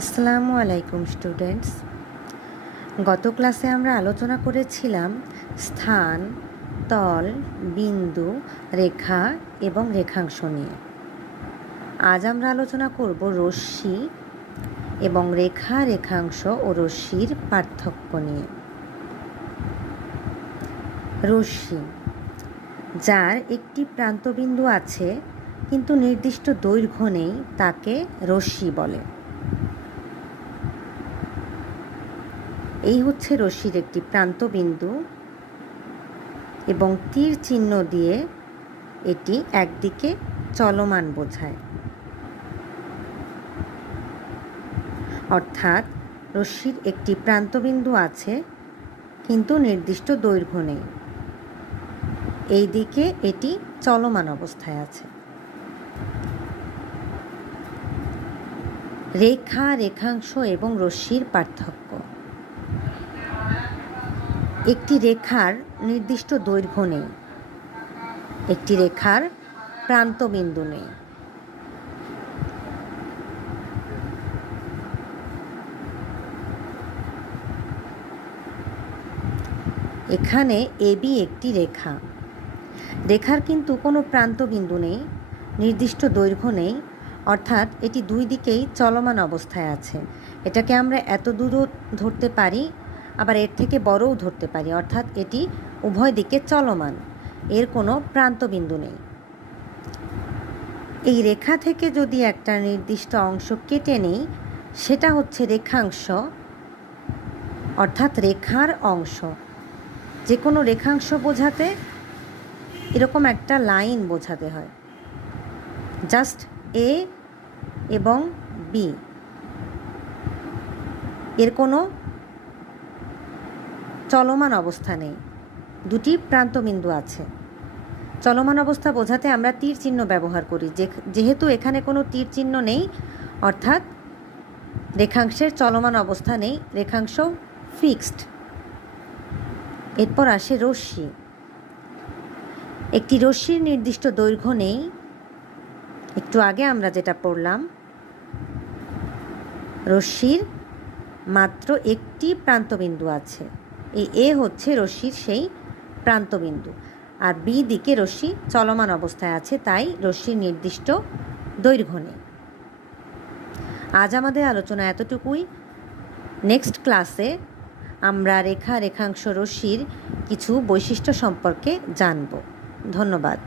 আসসালামু আলাইকুম স্টুডেন্টস গত ক্লাসে আমরা আলোচনা করেছিলাম স্থান, তল, বিন্দু, রেখা এবং রেখাংশ নিয়ে। আজ আমরা আলোচনা করব রশ্মি এবং রেখা, রেখাংশ ও রশ্মির পার্থক্য নিয়ে। রশ্মি, যার একটি প্রান্তবিন্দু আছে, কিন্তু নির্দিষ্ট দৈর্ঘ্য নেই, তাকে রশ্মি বলে। এই হচ্ছে রশ্মির একটি প্রান্তবিন্দু এবং তীর চিহ্ন দিয়ে এটি একদিকে চলমান বোঝায়। অর্থাৎ রশ্মির একটি প্রান্তবিন্দু আছে, কিন্তু নির্দিষ্ট দৈর্ঘ্য নেই। এই দিকে এটি চলমান অবস্থায় আছে। রেখা, রেখাংশ এবং রশ্মির পার্থক্য। একটি রেখার নির্দিষ্ট দৈর্ঘ্য নেই। একটি রেখার প্রান্তবিন্দু নেই। এখানে এবি একটি রেখা। রেখার কিন্তু কোনো প্রান্তবিন্দু নেই, নির্দিষ্ট দৈর্ঘ্য নেই, অর্থাৎ এটি দুই দিকেই চলমান অবস্থায় আছে। এটাকে আমরা এত দূরও ধরতে পারি আবার এর থেকে বড়ও ধরতে পারি, অর্থাৎ এটি উভয় দিকে চলমান, এর কোনো প্রান্তবিন্দু নেই। এই রেখা থেকে যদি একটা নির্দিষ্ট অংশ কেটে নিই, সেটা হচ্ছে রেখাংশ, অর্থাৎ রেখার অংশ। যে কোনো রেখাংশ বোঝাতে এরকম একটা লাইন বোঝাতে হয়। জাস্ট এ এবং বি। এর কোনো চলমান অবস্থা নেই। দুটি প্রান্তবিন্দু আছে। চলমান অবস্থা বোঝাতে আমরা তীর চিহ্ন ব্যবহার করি। যেহেতু এখানে কোনো তীর চিহ্ন নেই, অর্থাৎ রেখাংশের চলমান অবস্থা নেই, রেখাংশ ফিক্সড। এরপর আসে রশ্মি। একটি রশ্মির নির্দিষ্ট দৈর্ঘ্য নেই। একটু আগে আমরা যেটা পড়লাম, রশ্মির মাত্র একটি প্রান্তবিন্দু আছে। এই এ হচ্ছে রশ্মির সেই প্রান্তবিন্দু। আর বি দিকে রশ্মি চলমান অবস্থায় আছে, তাই রশ্মির নির্দিষ্ট দৈর্ঘ্য নেই। আজ আমাদের আলোচনা এতটুকুই। নেক্সট ক্লাসে আমরা রেখা রেখাংশ রশ্মির কিছু বৈশিষ্ট্য সম্পর্কে জানব। ধন্যবাদ।